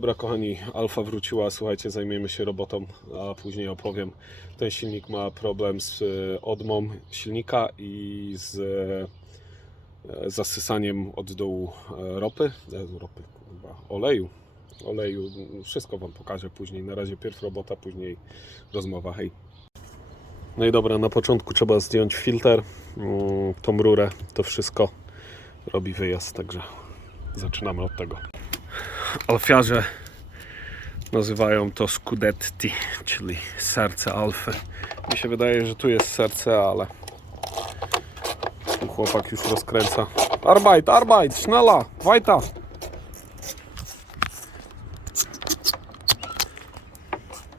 Dobra kochani, Alfa wróciła, słuchajcie, zajmiemy się robotą, a później opowiem. Ten silnik ma problem z e, odmą silnika i z e, zasysaniem od dołu e, ropy, e, ropy, oleju. Oleju, wszystko Wam pokażę później. Na razie pierw robota, później rozmowa, hej. No i dobra, na początku trzeba zdjąć filtr, mm, tą rurę, to wszystko robi wyjazd, także zaczynamy od tego. Alfiarze nazywają to Scudetti, czyli serce Alfy. Mi się wydaje, że tu jest serce, ale tu chłopak już rozkręca. Arbeit, Arbeit, schneller, weiter!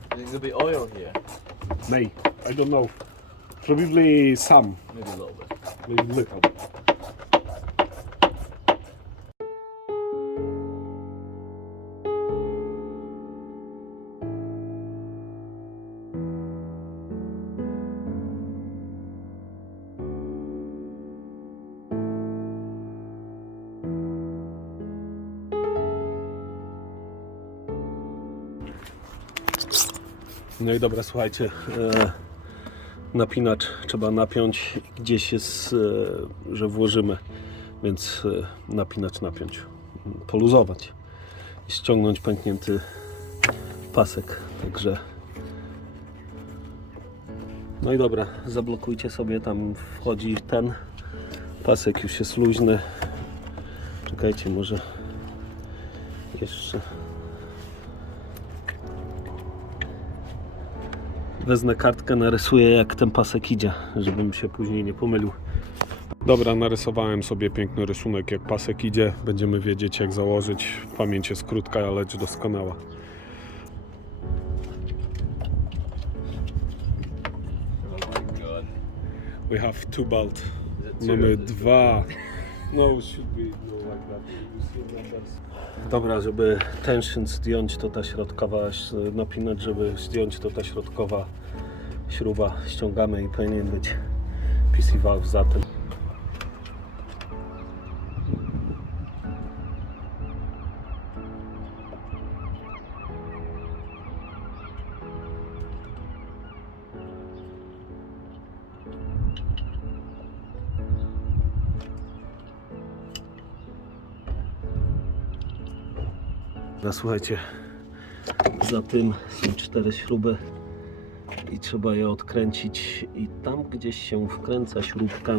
There's a bit oil here, May, I don't know. Probably some, maybe a little bit. maybe little. Dobra, słuchajcie. E, napinacz trzeba napiąć. Gdzieś jest, e, że włożymy, więc e, napinacz napiąć. Poluzować i ściągnąć pęknięty pasek. Także. No i dobra, zablokujcie sobie. Tam wchodzi ten pasek, już jest luźny. Czekajcie, może jeszcze. Wezmę kartkę, narysuję jak ten pasek idzie, żebym się później nie pomylił. Dobra, narysowałem sobie piękny rysunek jak pasek idzie. Będziemy wiedzieć jak założyć. Pamięć jest krótka, lecz doskonała. We have two two Mamy dwa. No, should be no like that. Dobra, żeby tension zdjąć, to ta środkowa, napinać, żeby zdjąć, to ta środkowa śruba ściągamy i powinien być PC valve za tym. No słuchajcie, za tym są cztery śruby trzeba je odkręcić i tam gdzieś się wkręca śrubka,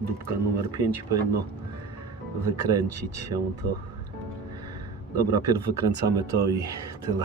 dupka numer 5 powinno wykręcić się to. Dobra, pierw wykręcamy to i tyle.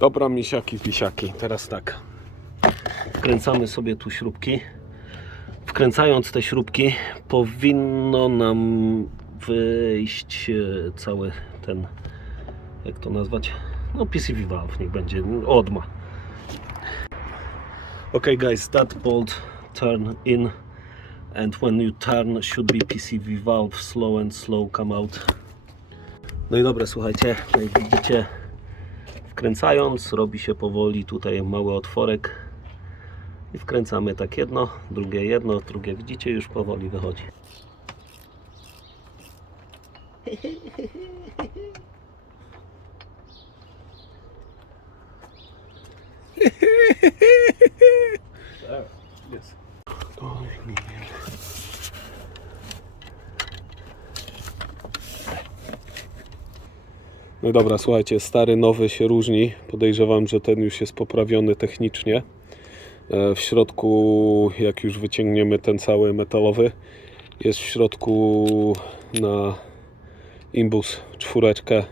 Dobra, misiaki, pisiaki. Teraz tak. Wkręcamy sobie tu śrubki. Wkręcając te śrubki, powinno nam wyjść e, cały ten, jak to nazwać? No, PCV valve, niech będzie, odma. Okay, guys, that bolt turn in, and when you turn, should be PCV valve slow and slow come out. No i dobra, słuchajcie, jak widzicie, wkręcając robi się powoli tutaj mały otworek i wkręcamy tak jedno, drugie jedno, drugie widzicie już powoli wychodzi. There. No dobra, słuchajcie, stary, nowy się różni. Podejrzewam, że ten już jest poprawiony technicznie. E, W środku, jak już wyciągniemy ten cały metalowy, jest w środku na imbus czwóreczkę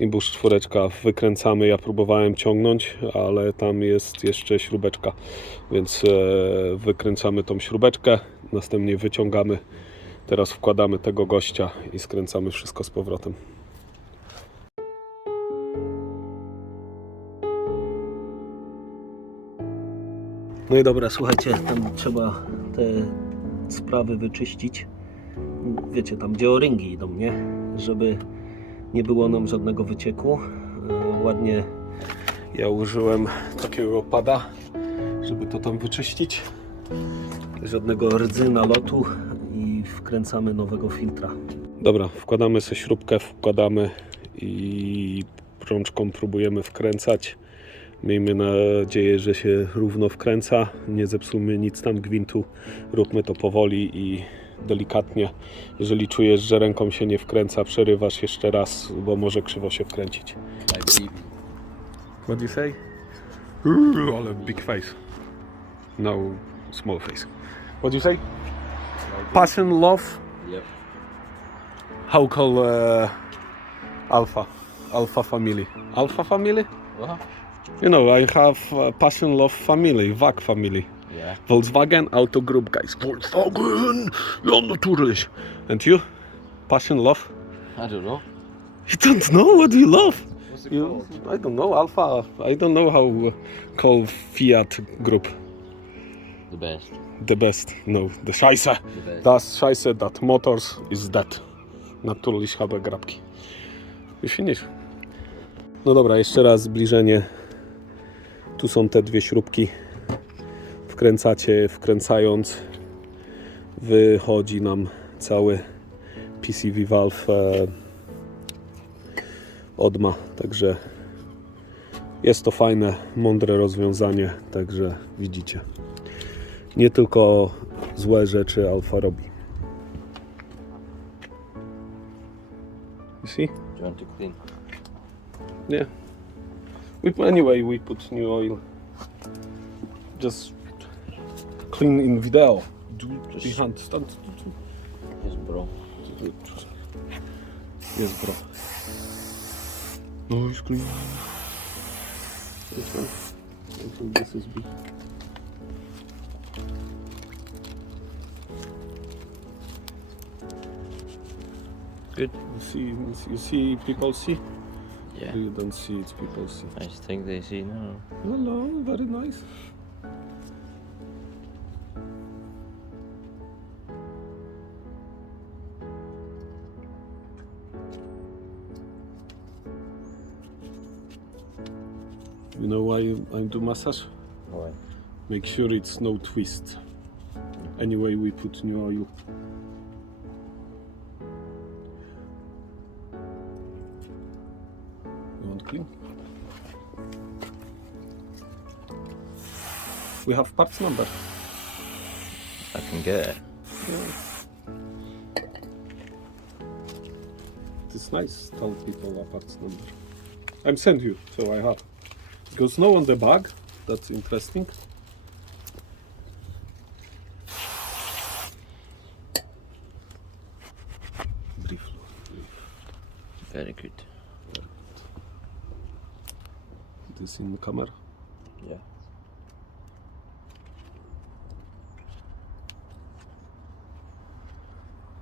Impuls czwóreczka wykręcamy. Ja próbowałem ciągnąć, ale tam jest jeszcze śrubeczka, więc e, wykręcamy tą śrubeczkę, następnie wyciągamy. Teraz wkładamy tego gościa i skręcamy wszystko z powrotem. No i dobra, słuchajcie, tam trzeba te sprawy wyczyścić. Wiecie, tam gdzie o-ringi idą, nie? Żeby nie było nam żadnego wycieku. E, Ładnie Ja użyłem takiego pada, żeby to tam wyczyścić. żadnego rdzy nalotu i wkręcamy nowego filtra. Dobra, wkładamy sobie śrubkę, wkładamy i rączką próbujemy wkręcać. Miejmy nadzieję, że się równo wkręca. Nie zepsujmy nic tam gwintu. Róbmy to powoli i delikatnie. Jeżeli czujesz, że ręką się nie wkręca, przerywasz jeszcze raz, bo może krzywo się wkręcić. What do you say? Ale big face. No small face. What do you say? Passion, love, Yep. how call uh, alpha alpha family alpha family What? You know i have uh, passion love family vag family Yeah. volkswagen auto group guys volkswagen ja natuurlijk and you passion love I don't know. you don't know what you love you i don't know alpha i don't know how uh, call fiat group The best. the best no the scheisse The. Das Scheiße, that motors is dead. Natürlich habe grabki. I finish. No dobra, jeszcze raz zbliżenie. Tu są te dwie śrubki. Wkręcacie, wkręcając wychodzi nam cały PCV valve e, odma. Także jest to fajne, mądre rozwiązanie. Także widzicie. Nie tylko złe rzeczy Alfa robi. You see? Do you want to clean? Yeah. We, anyway, we put new oil. Just clean in video. Do Just- behind stand. Yes, bro. Yes, bro. No, it's clean. This one. I think this is big. Good. You see, you see, people see. Yeah. You don't see it, people see. I think they see now. Hello, very nice. You know why I do massage? Why? Make sure it's no twist. Anyway, we put new oil. We have parts number. I can get it. It's nice tell people a parts number. I'm send you, so I have. Because no on the bag, that's interesting. Very good. This in the camera. Yeah.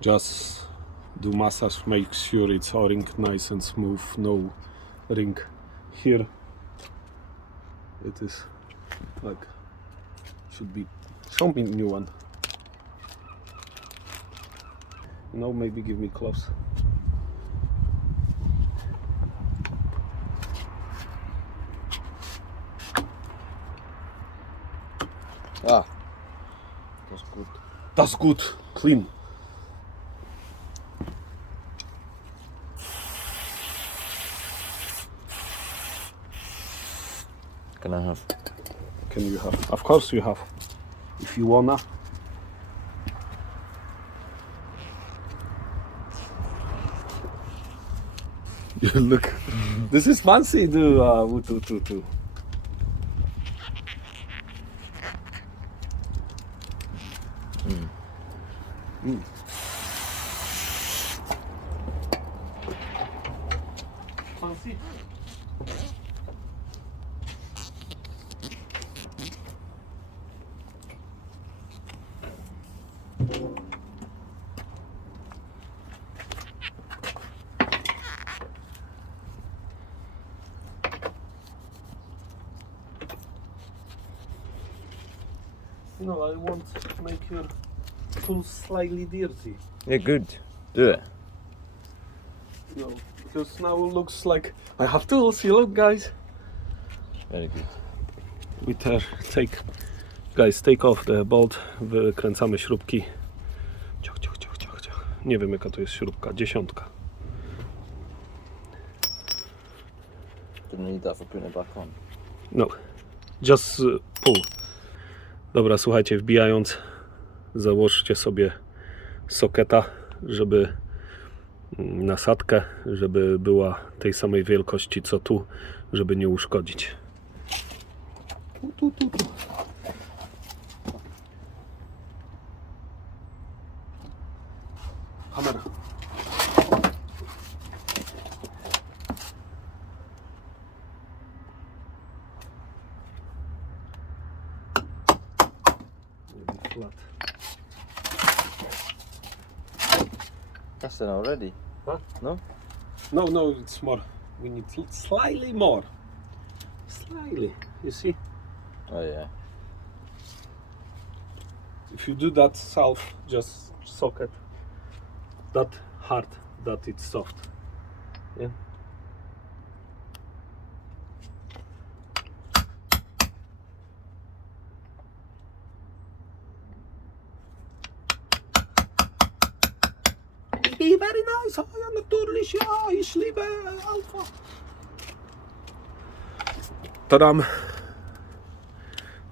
Just do massage, make sure it's o-ring nice and smooth, no ring here. It is like should be. Me new one. No, maybe give me gloves. Ah. That's good. That's good, clean. Can I have? Can you have? Of course you have. If you wanna. You look. This is fancy, do uh, wutu tutu. Mm. Know, I want to make your tools slightly dirty. Yeah, good. Do it. Know, because now it looks like I have tools. You look, guys. Very good. We tear, take, guys, take off the bolt. Wykręcamy śrubki. Ciach, ciach, ciach, ciach, ciach. Nie wiem jaka to jest śrubka. Dziesiątka. Didn't need that for putting it back on. No, just uh, pull. Dobra, słuchajcie, wbijając, założcie sobie soketa, żeby mm, nasadkę, żeby była tej samej wielkości co tu, żeby nie uszkodzić. Tu, tu, tu, tu. Kamera. Already. Huh? No? No, no, it's more. We need sl- slightly more. Slightly. You see? Oh yeah. If you do that self, just socket that hard that it's soft. Yeah. Ja, natürlich, ja, ich liebe Alpha. Tadam.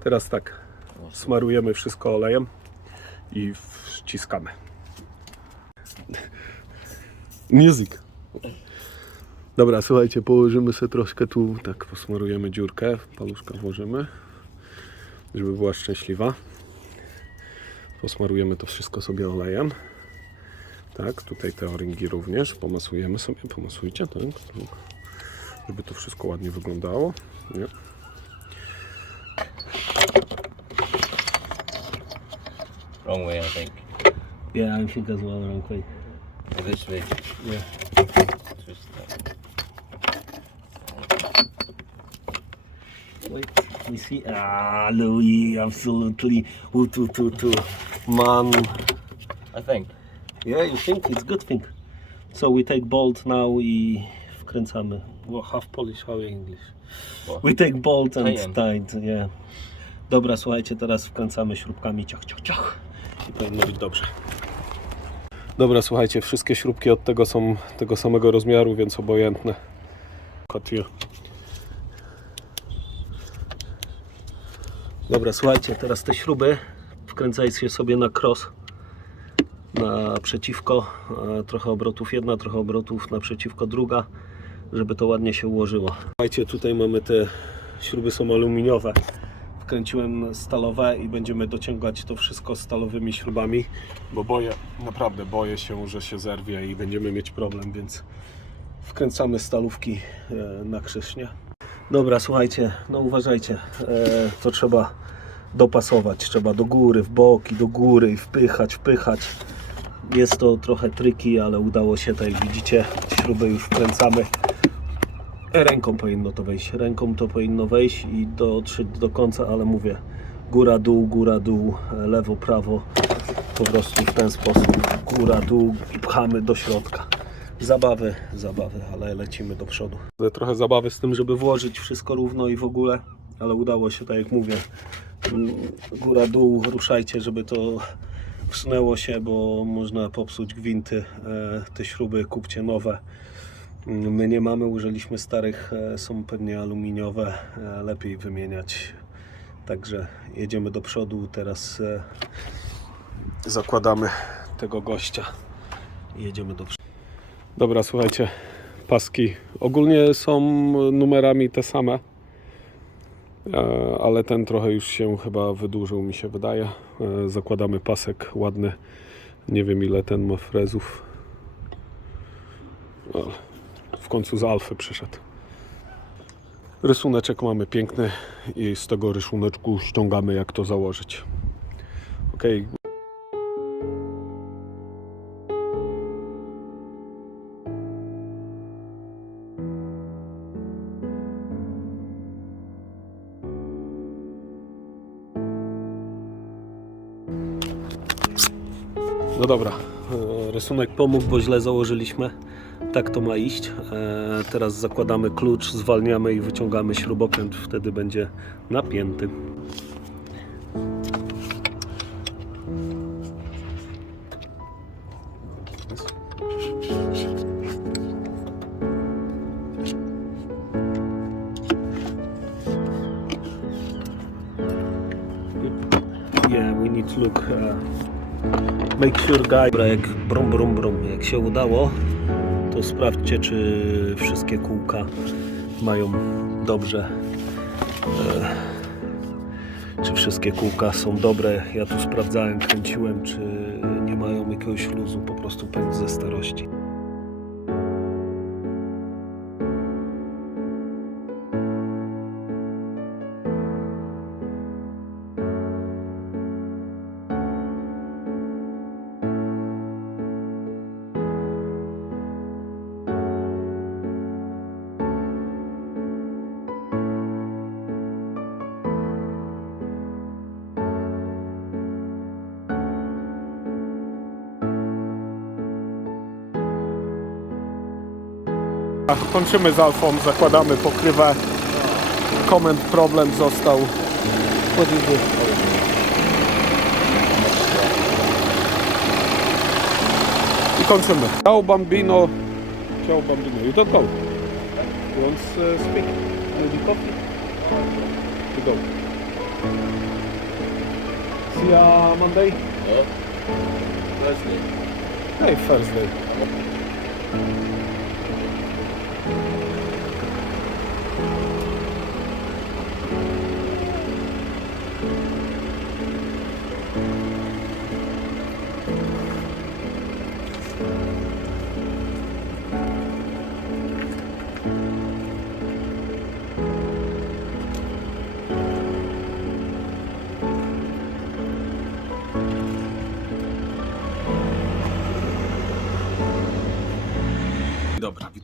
Teraz tak. Smarujemy wszystko olejem i wciskamy. Music. Dobra, słuchajcie, położymy sobie troszkę tu, tak posmarujemy dziurkę, paluszka włożymy, żeby była szczęśliwa. Posmarujemy to wszystko sobie olejem. Tak, tutaj te oringi również pomasujemy sobie, pomasujcie, tak, żeby to wszystko ładnie wyglądało. Nie? Wrong way, I think. Yeah, I think as well, wrong way. This way. Yeah. That. Wait, we see. Ah, Louis, absolutely. Ooh, tu, tu, tu. Man. I think. Yeah, you think it's good thing. So we take bolt now i wkręcamy. Well, half Polish, how English. We take bolt and Tighten. tight, yeah. Dobra, słuchajcie, teraz wkręcamy śrubkami ciach, ciach, ciach. I powinno być dobrze. Dobra, słuchajcie, wszystkie śrubki od tego są tego samego rozmiaru, więc obojętne. Cut you. Dobra, słuchajcie, teraz te śruby wkręcajcie sobie na cross naprzeciwko, e, trochę obrotów jedna, trochę obrotów naprzeciwko druga, żeby to ładnie się ułożyło. Słuchajcie, tutaj mamy te śruby są aluminiowe. Wkręciłem stalowe i będziemy dociągać to wszystko stalowymi śrubami, bo boję, naprawdę boję się, że się zerwie i będziemy mieć problem, więc wkręcamy stalówki e, na krzyżnie. Dobra, słuchajcie, no uważajcie, e, to trzeba dopasować, trzeba do góry, w bok i do góry i wpychać, wpychać. Jest to trochę triki, ale udało się, tak jak widzicie, śruby już wkręcamy. Ręką powinno to wejść, ręką to powinno wejść i dotrzeć do końca, ale mówię, góra, dół, góra, dół, lewo, prawo, po prostu w ten sposób, góra, dół i pchamy do środka. Zabawy, zabawy, ale lecimy do przodu. Trochę zabawy z tym, żeby włożyć wszystko równo i w ogóle, ale udało się, tak jak mówię, Mm, góra, dół, ruszajcie, żeby to wsunęło się, bo można popsuć gwinty, e, te śruby, kupcie nowe. My nie mamy, użyliśmy starych, e, są pewnie aluminiowe, e, lepiej wymieniać. Także jedziemy do przodu, teraz zakładamy tego gościa i jedziemy do przodu. Dobra, słuchajcie, paski ogólnie są numerami te same. E, ale ten trochę już się chyba wydłużył, mi się wydaje. E, Zakładamy pasek ładny. Nie wiem ile ten ma frezów. Ale w końcu z Alfy przyszedł. Rysuneczek mamy piękny i z tego rysuneczku ściągamy jak to założyć. Ok, No dobra, e, rysunek pomógł, bo źle założyliśmy. Tak to ma iść. E, Teraz zakładamy klucz, zwalniamy i wyciągamy śrubokręt, wtedy będzie napięty. Yeah, we need to look. Uh, make sure, guy. Dobra, jak brum, brum, brum. Jak się udało, to sprawdźcie, czy wszystkie kółka mają dobrze. E, czy wszystkie kółka są dobre. Ja tu sprawdzałem, kręciłem, czy nie mają jakiegoś luzu, po prostu pędź ze starości. Kończymy z alfą, zakładamy pokrywę. Comment problem został. I kończymy. Ciao bambino. Ciao bambino. You don't go. You want uh, speak? Maybe coffee? You go. See ya Monday? Thursday. Hey, Thursday.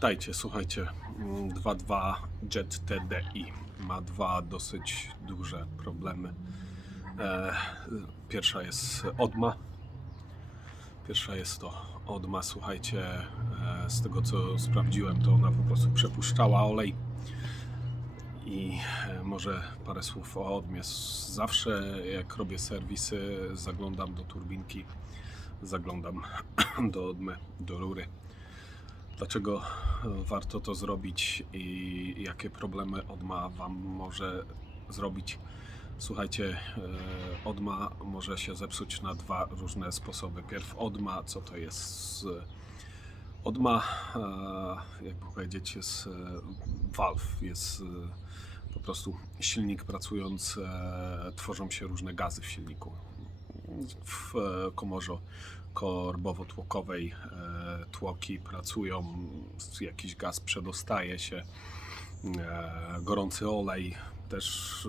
Witajcie. Słuchajcie, mm, 2.2 Jet TDI ma dwa dosyć duże problemy. E, Pierwsza jest odma. Pierwsza jest to odma. Słuchajcie, e, z tego co sprawdziłem, to ona po prostu przepuszczała olej. I e, może parę słów o odmie. Zawsze jak robię serwisy, zaglądam do turbinki, zaglądam do odmy, do rury dlaczego e, warto to zrobić i jakie problemy odma Wam może zrobić. Słuchajcie, e, odma może się zepsuć na dwa różne sposoby. Pierw odma, co to jest? Odma, e, jakby powiedzieć, jest valve, jest po prostu silnik pracując, tworzą się różne gazy w silniku. W komorze korbowo-tłokowej e, tłoki pracują, jakiś gaz przedostaje się, e, gorący olej też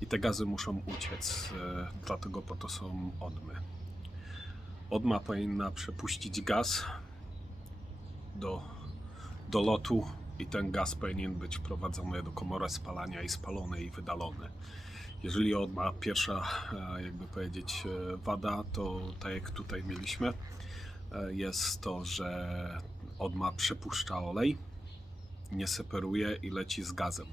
i te gazy muszą uciec, e, dlatego po to są odmy. Odma powinna przepuścić gaz do, do lotu i ten gaz powinien być wprowadzony do komory spalania i spalony i wydalony. Jeżeli odma pierwsza, e, jakby powiedzieć, e, wada, to tak jak tutaj mieliśmy, e, jest to, że odma przepuszcza olej, nie separuje i leci z gazem.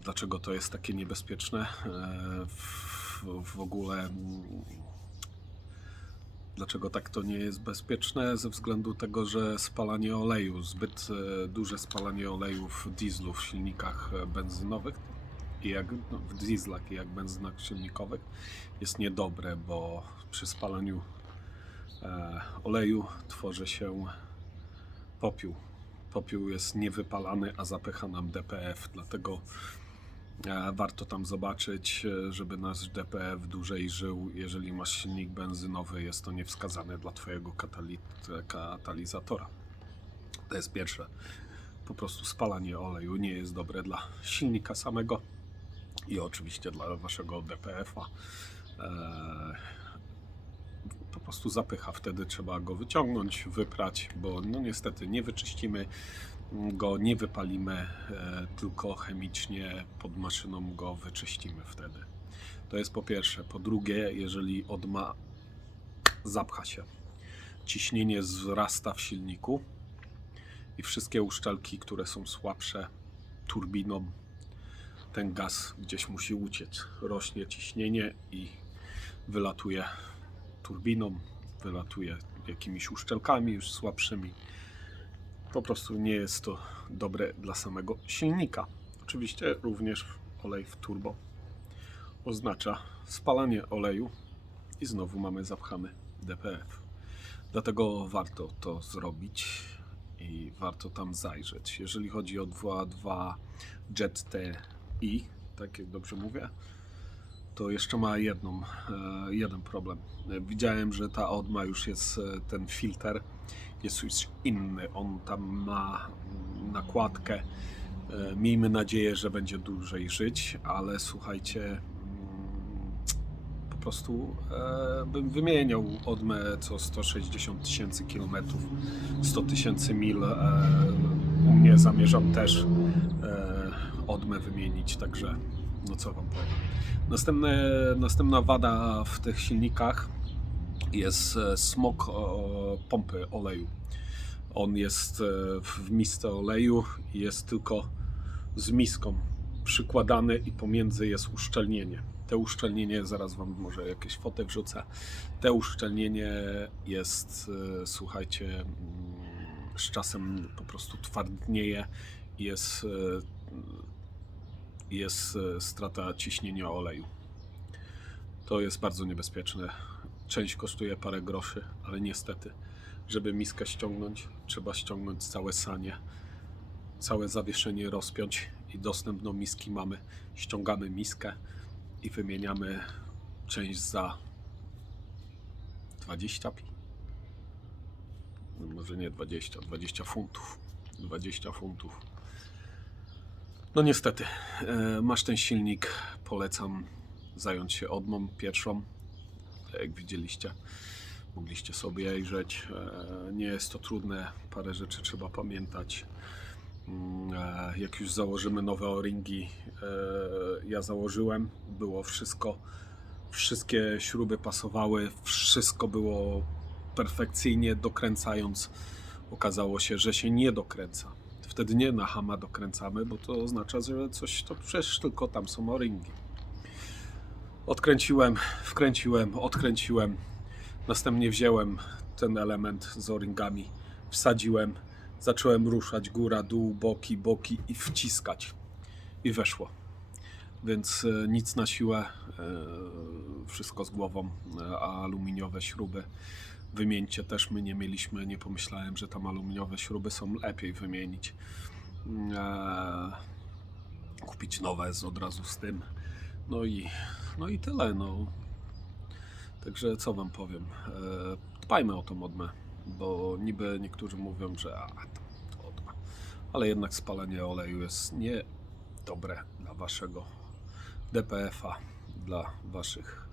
Dlaczego to jest takie niebezpieczne? W, ogóle Dlaczego tak to nie jest bezpieczne? Ze względu tego, że spalanie oleju, zbyt duże spalanie oleju w dieslu w silnikach benzynowych i jak no, w dieslach i jak benzynach silnikowych jest niedobre, bo przy spalaniu e, oleju tworzy się popiół. Popiół jest niewypalany, a zapycha nam DPF, dlatego e, warto tam zobaczyć, e, żeby nasz DPF dłużej żył. Jeżeli masz silnik benzynowy, jest to niewskazane dla Twojego katali- katalizatora. To jest pierwsze. Po prostu spalanie oleju nie jest dobre dla silnika samego i oczywiście dla Waszego DPF-a. E, po prostu zapycha. Wtedy trzeba go wyciągnąć, wyprać, bo no niestety nie wyczyścimy go, nie wypalimy, e, tylko chemicznie pod maszyną go wyczyścimy wtedy. To jest po pierwsze. Po drugie, jeżeli odma zapcha się. Ciśnienie wzrasta w silniku i wszystkie uszczelki, które są słabsze turbiną, ten gaz gdzieś musi uciec. Rośnie ciśnienie i wylatuje turbiną, wylatuje jakimiś uszczelkami już słabszymi. Po prostu nie jest to dobre dla samego silnika. Oczywiście również olej w turbo oznacza spalanie oleju i znowu mamy zapchany DPF. Dlatego warto to zrobić i warto tam zajrzeć. Jeżeli chodzi o 2.2 Jet TI, tak jak dobrze mówię, to jeszcze ma jedną, e, jeden problem. Widziałem, że ta odma już jest e, ten filtr, jest już inny. On tam ma nakładkę. E, Miejmy nadzieję, że będzie dłużej żyć, ale słuchajcie, mm, po prostu bym wymieniał odmę co 160 tysięcy kilometrów, 100 tysięcy mil. U mnie zamierzam też odmę wymienić, także no co wam powiem. Następne, następna wada w tych silnikach jest e, smog o, pompy oleju. On jest e, w misce oleju jest tylko z miską przykładany i pomiędzy jest uszczelnienie. Te uszczelnienie, zaraz wam może jakieś foty wrzucę. Te uszczelnienie jest, e, słuchajcie, mm, z czasem po prostu twardnieje jest, e, jest e, strata ciśnienia oleju. To jest bardzo niebezpieczne. Część kosztuje parę groszy, ale niestety, żeby miskę ściągnąć, trzeba ściągnąć całe sanie, całe zawieszenie rozpiąć i dostęp do miski mamy. Ściągamy miskę i wymieniamy część za 20 pi. No Może nie 20, 20 funtów. 20 funtów. No niestety, e, masz ten silnik, polecam zająć się odmą pierwszą, jak widzieliście. Mogliście sobie jrzeć. E, Nie jest to trudne, parę rzeczy trzeba pamiętać. Mm, e, Jak już założymy nowe o-ringi, ja założyłem, było wszystko, wszystkie śruby pasowały, wszystko było perfekcyjnie dokręcając. Okazało się, że się nie dokręca. Wtedy nie na hama dokręcamy, bo to oznacza, że coś to przecież tylko tam są o-ringi. Odkręciłem, wkręciłem, odkręciłem. Następnie wziąłem ten element z o-ringami, wsadziłem, zacząłem ruszać góra, dół, boki, boki i wciskać. I weszło. Więc e, nic na siłę, e, wszystko z głową, e, a aluminiowe śruby wymieńcie też my nie mieliśmy, nie pomyślałem, że tam aluminiowe śruby są lepiej wymienić. E, kupić nowe z od razu z tym. No i, no i tyle. No. Także co wam powiem? E, dbajmy o tą odmę, bo niby niektórzy mówią, że a, to, odma. Ale jednak spalanie oleju jest niedobre dla waszego DPF-a, dla waszych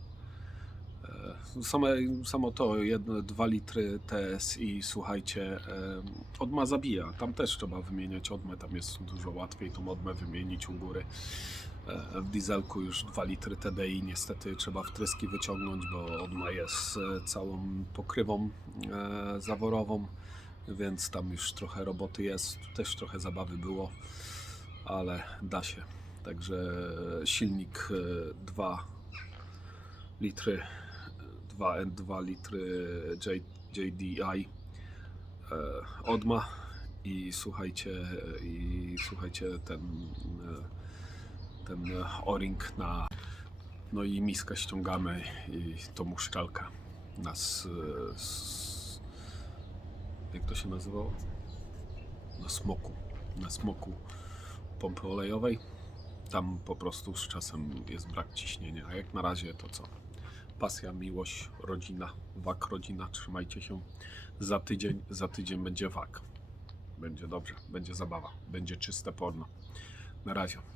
Same, samo to, jedno, 2 litry TSI, słuchajcie, e, odma zabija. Tam też trzeba wymieniać odmę, tam jest dużo łatwiej tą odmę wymienić u góry. E, W dieselku już 2 litry TDI niestety trzeba wtryski wyciągnąć, bo odma jest e, całą pokrywą e, zaworową, więc tam już trochę roboty jest, też trochę zabawy było, ale da się. Także silnik e, 2 litry 2 2 litry JDI e, odma i słuchajcie i słuchajcie ten e, ten o-ring na no i miskę ściągamy i tą uszczelkę na s, s, jak to się nazywało? Na smoku na smoku pompy olejowej tam po prostu z czasem jest brak ciśnienia a jak na razie to co? Pasja, miłość, rodzina, wak rodzina, trzymajcie się. Za tydzień, za tydzień będzie wak. Będzie dobrze, będzie zabawa, będzie czyste porno. Na razie.